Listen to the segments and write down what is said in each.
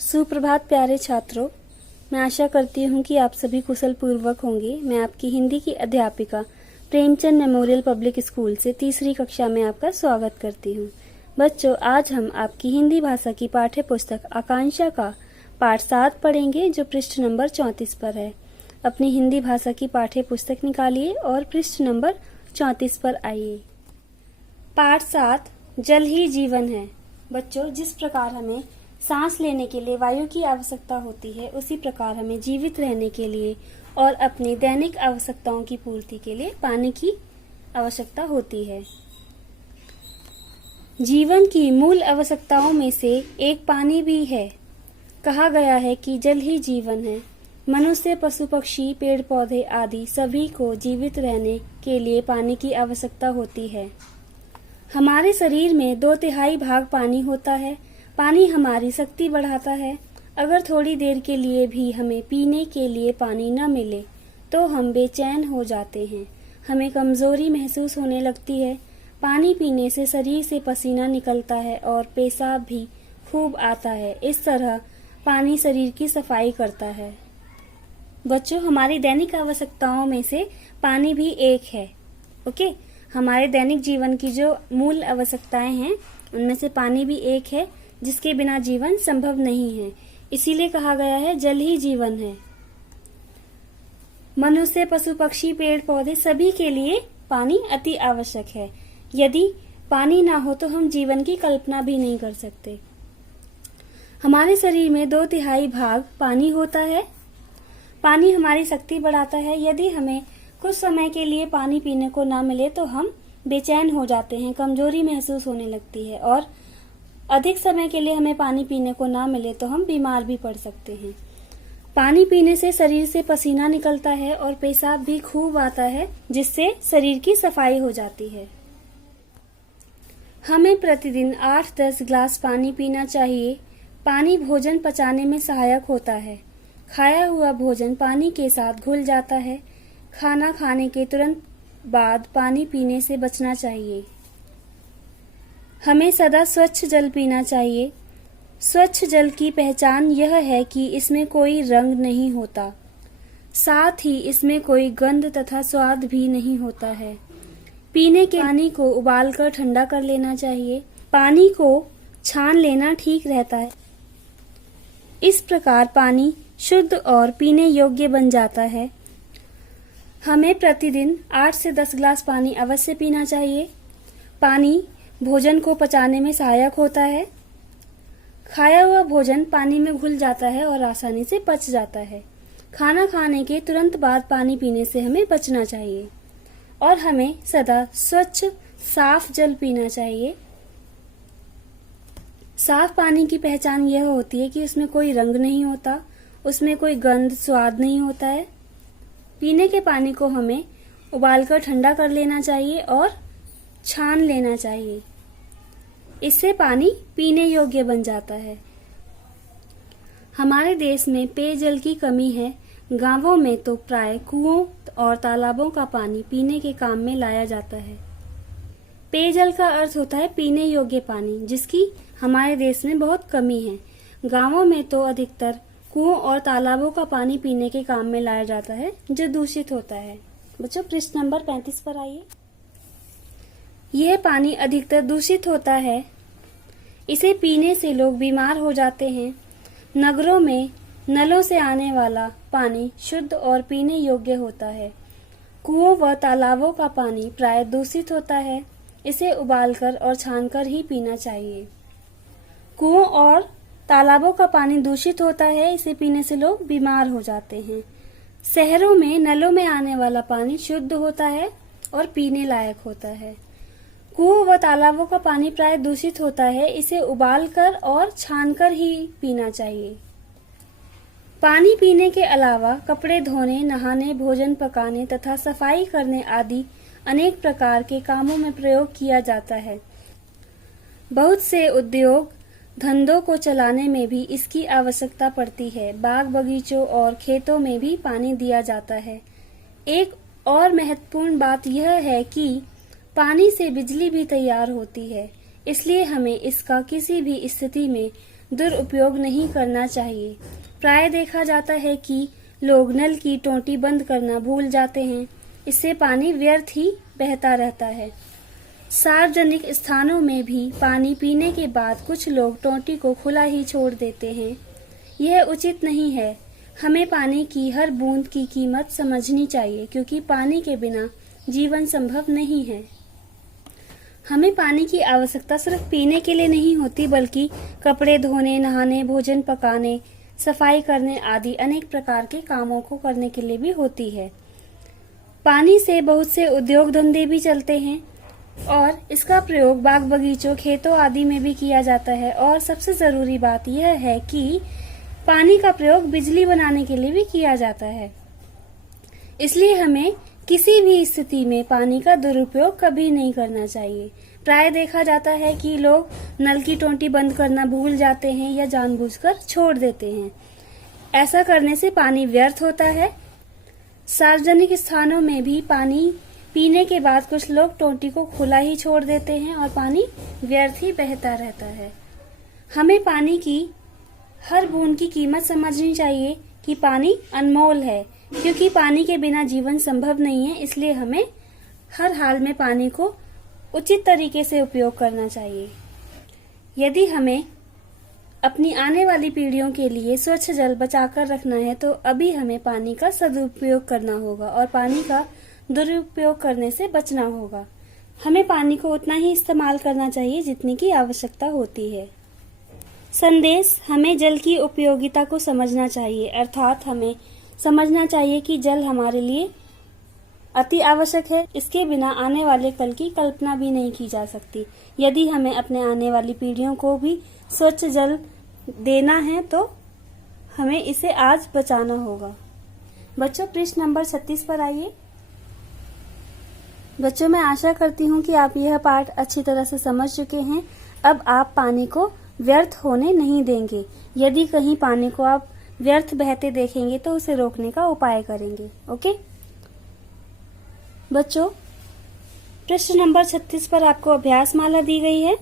सुप्रभात प्यारे छात्रों, मैं आशा करती हूँ कि आप सभी कुशल पूर्वक होंगे। मैं आपकी हिंदी की अध्यापिका प्रेमचंद मेमोरियल पब्लिक स्कूल से तीसरी कक्षा में आपका स्वागत करती हूँ। बच्चों, आज हम आपकी हिंदी भाषा की पाठ्य पुस्तक आकांक्षा का पाठ 7 पढ़ेंगे, जो पृष्ठ नंबर 34 पर है। अपनी हिंदी भाषा की पाठ्य पुस्तक निकालिए और पृष्ठ नंबर 34 पर आइए। पाठ 7, जल ही जीवन है। बच्चों, जिस प्रकार हमें सांस लेने के लिए वायु की आवश्यकता होती है, उसी प्रकार हमें जीवित रहने के लिए और अपनी दैनिक आवश्यकताओं की पूर्ति के लिए पानी की आवश्यकता होती है। जीवन की मूल आवश्यकताओं में से एक पानी भी है। कहा गया है कि जल ही जीवन है। मनुष्य, पशु पक्षी, पेड़ पौधे आदि सभी को जीवित रहने के लिए पानी की आवश्यकता होती है। हमारे शरीर में 2/3 भाग पानी होता है। पानी हमारी शक्ति बढ़ाता है। अगर थोड़ी देर के लिए भी हमें पीने के लिए पानी न मिले तो हम बेचैन हो जाते हैं। हमें कमजोरी महसूस होने लगती है। पानी पीने से शरीर से पसीना निकलता है और पेशाब भी खूब आता है। इस तरह पानी शरीर की सफाई करता है। बच्चों, हमारी दैनिक आवश्यकताओं में से पानी भी एक है। ओके, हमारे दैनिक जीवन की जो मूल आवश्यकताएं हैं उनमें से पानी भी एक है, जिसके बिना जीवन संभव नहीं है। इसीलिए कहा गया है जल ही जीवन है। मनुष्य, पशु पक्षी, पेड़ पौधे सभी के लिए पानी अति आवश्यक है। यदि पानी ना हो तो हम जीवन की कल्पना भी नहीं कर सकते। हमारे शरीर में 2/3 भाग पानी होता है। पानी हमारी शक्ति बढ़ाता है। यदि हमें कुछ समय के लिए पानी पीने को ना मिले तो हम बेचैन हो जाते हैं, कमजोरी महसूस होने लगती है, और अधिक समय के लिए हमें पानी पीने को ना मिले तो हम बीमार भी पड़ सकते हैं। पानी पीने से शरीर से पसीना निकलता है और पेशाब भी खूब आता है, जिससे शरीर की सफाई हो जाती है। हमें प्रतिदिन 8-10 गिलास पानी पीना चाहिए। पानी भोजन पचाने में सहायक होता है। खाया हुआ भोजन पानी के साथ घुल जाता है। खाना खाने के तुरंत बाद पानी पीने से बचना चाहिए। हमें सदा स्वच्छ जल पीना चाहिए। स्वच्छ जल की पहचान यह है कि इसमें कोई रंग नहीं होता, साथ ही इसमें कोई गंध तथा स्वाद भी नहीं होता है। पीने के पानी को उबालकर ठंडा कर लेना चाहिए। पानी को छान लेना ठीक रहता है। इस प्रकार पानी शुद्ध और पीने योग्य बन जाता है। हमें प्रतिदिन 8 से 10 गिलास पानी अवश्य पीना चाहिए। पानी भोजन को पचाने में सहायक होता है। खाया हुआ भोजन पानी में घुल जाता है और आसानी से पच जाता है। खाना खाने के तुरंत बाद पानी पीने से हमें बचना चाहिए और हमें सदा स्वच्छ साफ जल पीना चाहिए। साफ पानी की पहचान यह होती है कि उसमें कोई रंग नहीं होता, उसमें कोई गंध स्वाद नहीं होता है। पीने के पानी को हमें उबालकर ठंडा कर लेना चाहिए और छान लेना चाहिए। इससे पानी पीने योग्य बन जाता है। हमारे देश में पेयजल की कमी है। गांवों में तो प्राय कुओं और तालाबों का पानी पीने के काम में लाया जाता है। पेयजल का अर्थ होता है पीने योग्य पानी, जिसकी हमारे देश में बहुत कमी है। गांवों में तो अधिकतर कुओं और तालाबों का पानी पीने के काम में लाया जाता है, जो दूषित होता है। बच्चों, पृष्ठ नंबर 35 पर आइए। यह पानी अधिकतर दूषित होता है। इसे पीने से लोग बीमार हो जाते हैं। नगरों में नलों से आने वाला पानी शुद्ध और पीने योग्य होता है। कुओं व तालाबों का पानी प्राय दूषित होता है। इसे उबालकर और छानकर ही पीना चाहिए। कुओं और तालाबों का पानी दूषित होता है। इसे पीने से लोग बीमार हो जाते हैं। शहरों में नलों में आने वाला पानी शुद्ध होता है और पीने लायक होता है। कुओं व तालाबों का पानी प्राय दूषित होता है। इसे उबालकर और छानकर ही पीना चाहिए। पानी पीने के अलावा कपड़े धोने, नहाने, भोजन पकाने तथा सफाई करने आदि अनेक प्रकार के कामों में प्रयोग किया जाता है। बहुत से उद्योग धंधों को चलाने में भी इसकी आवश्यकता पड़ती है। बाग बगीचों और खेतों में भी पानी दिया जाता है। एक और महत्वपूर्ण बात यह है कि पानी से बिजली भी तैयार होती है। इसलिए हमें इसका किसी भी स्थिति में दुरुपयोग नहीं करना चाहिए। प्राय देखा जाता है कि लोग नल की टोंटी बंद करना भूल जाते हैं। इससे पानी व्यर्थ ही बहता रहता है। सार्वजनिक स्थानों में भी पानी पीने के बाद कुछ लोग टोंटी को खुला ही छोड़ देते हैं। यह उचित नहीं है। हमें पानी की हर बूंद की कीमत समझनी चाहिए, क्योंकि पानी के बिना जीवन संभव नहीं है। हमें पानी की आवश्यकता सिर्फ पीने के लिए नहीं होती, बल्कि कपड़े धोने, नहाने, भोजन पकाने, सफाई करने आदि अनेक प्रकार के कामों को करने के लिए भी होती है। पानी से बहुत से उद्योग धंधे भी चलते हैं और इसका प्रयोग बाग बगीचों, खेतों आदि में भी किया जाता है। और सबसे जरूरी बात यह है कि पानी का प्रयोग बिजली बनाने के लिए भी किया जाता है। इसलिए हमें किसी भी स्थिति में पानी का दुरुपयोग कभी नहीं करना चाहिए। प्राय देखा जाता है कि लोग नल की टोंटी बंद करना भूल जाते हैं या जानबूझकर छोड़ देते हैं। ऐसा करने से पानी व्यर्थ होता है। सार्वजनिक स्थानों में भी पानी पीने के बाद कुछ लोग टोंटी को खुला ही छोड़ देते हैं और पानी व्यर्थ ही बहता रहता है। हमें पानी की हर बूंद की कीमत समझनी चाहिए कि पानी अनमोल है, क्योंकि पानी के बिना जीवन संभव नहीं है। इसलिए हमें हर हाल में पानी को उचित तरीके से उपयोग करना चाहिए। यदि हमें अपनी आने वाली पीढ़ियों के लिए स्वच्छ जल बचाकर रखना है, तो अभी हमें पानी का सदुपयोग करना होगा और पानी का दुरुपयोग करने से बचना होगा। हमें पानी को उतना ही इस्तेमाल करना चाहिए जितनी की आवश्यकता होती है। संदेश: हमें जल की उपयोगिता को समझना चाहिए, अर्थात हमें समझना चाहिए कि जल हमारे लिए अति आवश्यक है। इसके बिना आने वाले कल की कल्पना भी नहीं की जा सकती। यदि हमें अपने आने वाली पीढ़ियों को भी स्वच्छ जल देना है तो हमें इसे आज बचाना होगा। बच्चों, पृष्ठ नंबर 36 पर आइए। बच्चों, मैं आशा करती हूँ कि आप यह पाठ अच्छी तरह से समझ चुके हैं। अब आप पानी को व्यर्थ होने नहीं देंगे। यदि कहीं पानी को आप व्यर्थ बहते देखेंगे तो उसे रोकने का उपाय करेंगे। ओके बच्चों, पृष्ठ नंबर 36 पर आपको अभ्यास माला दी गई है।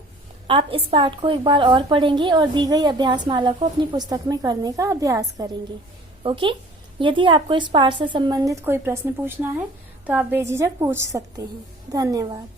आप इस पाठ को एक बार और पढ़ेंगे और दी गई अभ्यास माला को अपनी पुस्तक में करने का अभ्यास करेंगे। ओके, यदि आपको इस पाठ से संबंधित कोई प्रश्न पूछना है तो आप बेझिझक पूछ सकते हैं। धन्यवाद।